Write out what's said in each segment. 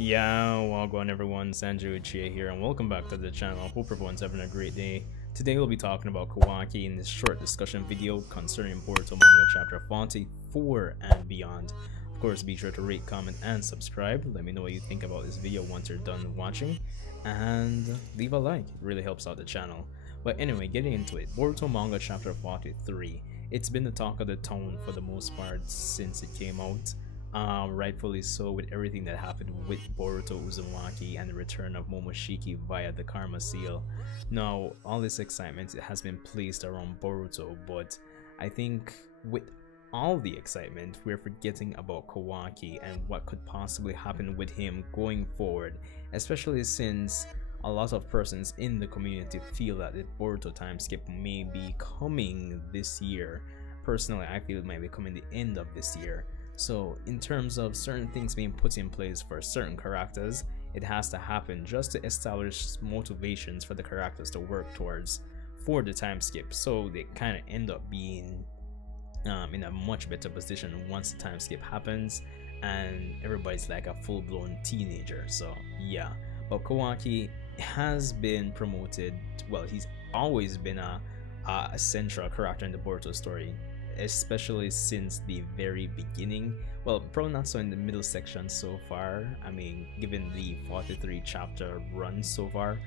Yeah, welcome everyone, Sanju Uchiha here, and welcome back to the channel. Hope everyone's having a great day. Today we'll be talking about Kawaki in this short discussion video concerning Boruto Manga Chapter 44 and beyond. Of course, be sure to rate, comment, and subscribe. Let me know what you think about this video once you're done watching, and leave a like. It really helps out the channel. But anyway, getting into it, Boruto Manga Chapter 43. It's been the talk of the town for the most part since it came out. Rightfully so, with everything that happened with Boruto Uzumaki and the return of Momoshiki via the Karma Seal. Now, all this excitement has been placed around Boruto, but I think with all the excitement, we're forgetting about Kawaki and what could possibly happen with him going forward, especially since a lot of persons in the community feel that the Boruto time skip may be coming this year. Personally, I feel it might be coming the end of this year. So in terms of certain things being put in place for certain characters, it has to happen just to establish motivations for the characters to work towards for the time skip, so they kind of end up being in a much better position once the time skip happens and everybody's like a full-blown teenager. So yeah, but Kawaki has been promoted. Well, he's always been a central character in the Boruto story, especially since the very beginning. Well, probably not so in the middle section so far, I mean, given the 43 chapter run so far,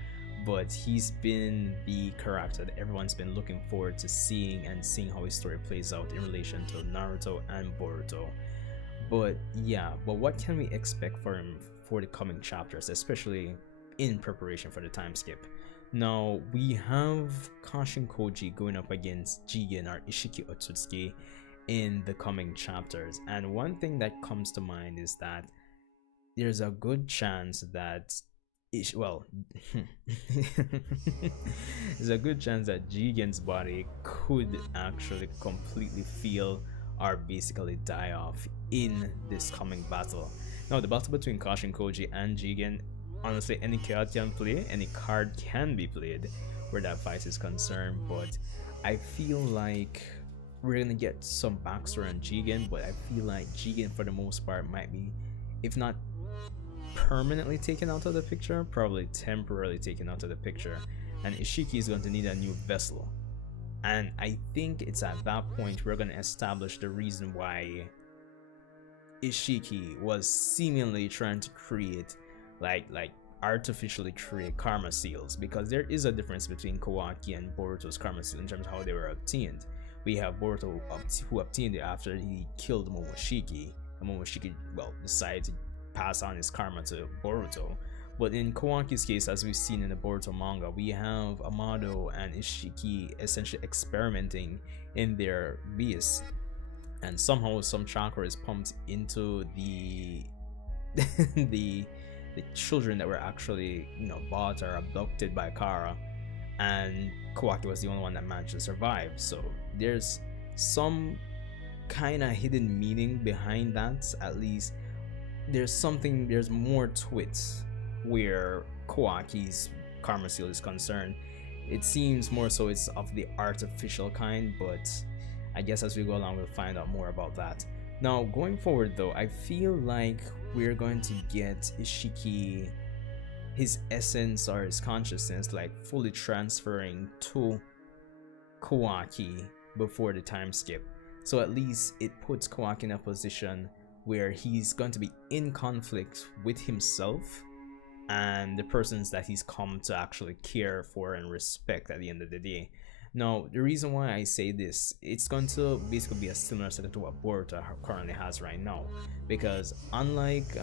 but he's been the character that everyone's been looking forward to seeing and seeing how his story plays out in relation to Naruto and Boruto. But yeah, but what can we expect for him for the coming chapters, especially in preparation for the time skip? Now, we have Kashin Koji going up against Jigen or Ishiki Otsutsuki in the coming chapters, and one thing that comes to mind is that there's a good chance that there's a good chance that Jigen's body could actually completely feel or basically die off in this coming battle. Now, the battle between Kashin Koji and Jigen, honestly, any card can be played where that fight is concerned, but I feel like we're gonna get some backstory on Jigen, but I feel like Jigen for the most part might be, if not permanently taken out of the picture, probably temporarily taken out of the picture, and Ishiki is going to need a new vessel. And I think it's at that point we're gonna establish the reason why Ishiki was seemingly trying to create like artificially create karma seals, because there is a difference between Kawaki and Boruto's karma seal in terms of how they were obtained. We have Boruto who obtained it after he killed Momoshiki, and Momoshiki, well, decided to pass on his karma to Boruto. But in Kawaki's case, as we've seen in the Boruto manga, we have Amado and Ishiki essentially experimenting in their beasts, and somehow some chakra is pumped into the the children that were actually, bought or abducted by Kara, and Kawaki was the only one that managed to survive. So there's some kind of hidden meaning behind that. At least there's more to it where Kawaki's karma seal is concerned. It seems more so it's of the artificial kind, but I guess as we go along we'll find out more about that. Now, going forward though, I feel like we're going to get Ishiki, his essence or his consciousness, like fully transferring to Kawaki before the time skip. So at least it puts Kawaki in a position where he's going to be in conflict with himself and the persons that he's come to actually care for and respect at the end of the day. Now, the reason why I say this, it's going to basically be a similar setup to what Boruto currently has right now, because unlike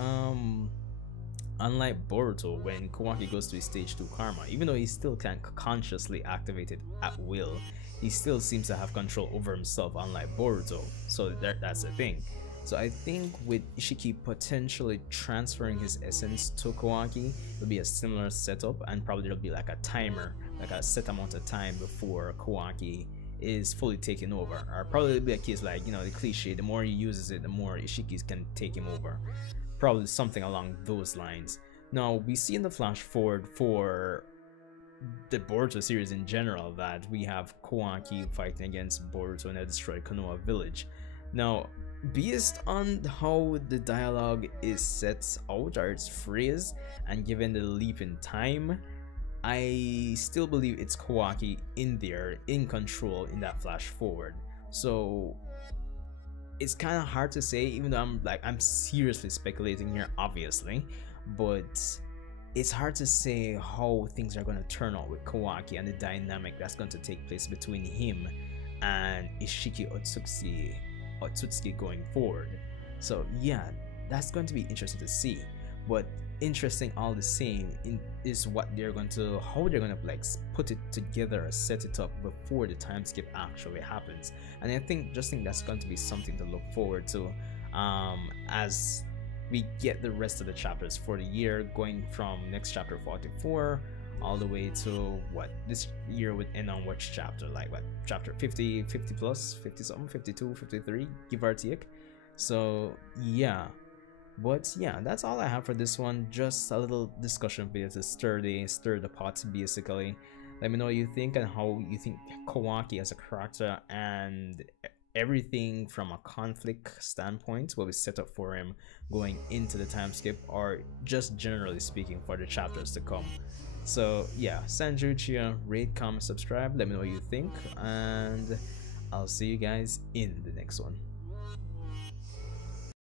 Boruto, when Kawaki goes to his stage 2 karma, even though he still can't consciously activate it at will, he still seems to have control over himself, unlike Boruto. So that's the thing. So I think with Ishiki potentially transferring his essence to Kawaki, it'll be a similar setup, and probably there'll be like a timer, like a set amount of time before Kawaki is fully taken over. Or probably it'll be a case like, the cliche, the more he uses it, the more Ishikis can take him over. Probably something along those lines. Now, we see in the flash forward for the Boruto series in general that we have Kawaki fighting against Boruto in a destroyed Konoha village. Now, based on how the dialogue is set out or it's phrased, and given the leap in time, I still believe it's Kawaki in there, in control in that flash forward. So it's kind of hard to say, even though I'm seriously speculating here, obviously, but it's hard to say how things are going to turn out with Kawaki and the dynamic that's going to take place between him and Ishiki Otsutsuki going forward. So yeah, that's going to be interesting to see. But interesting all the same is what they're going to, how they're going to like put it together or set it up before the time skip actually happens. And I think that's going to be something to look forward to as we get the rest of the chapters for the year, going from next chapter 44 all the way to what this year would end on, which chapter, like what, chapter 50 plus, 50 something, 52, 53, give or take. So yeah, but yeah, that's all I have for this one. Just a little discussion video to stir the pot basically. Let me know what you think and how you think Kawaki as a character and everything from a conflict standpoint will be set up for him going into the time skip, or just generally speaking for the chapters to come. So yeah, Sanju Chia, rate, comment, subscribe, let me know what you think, and I'll see you guys in the next one.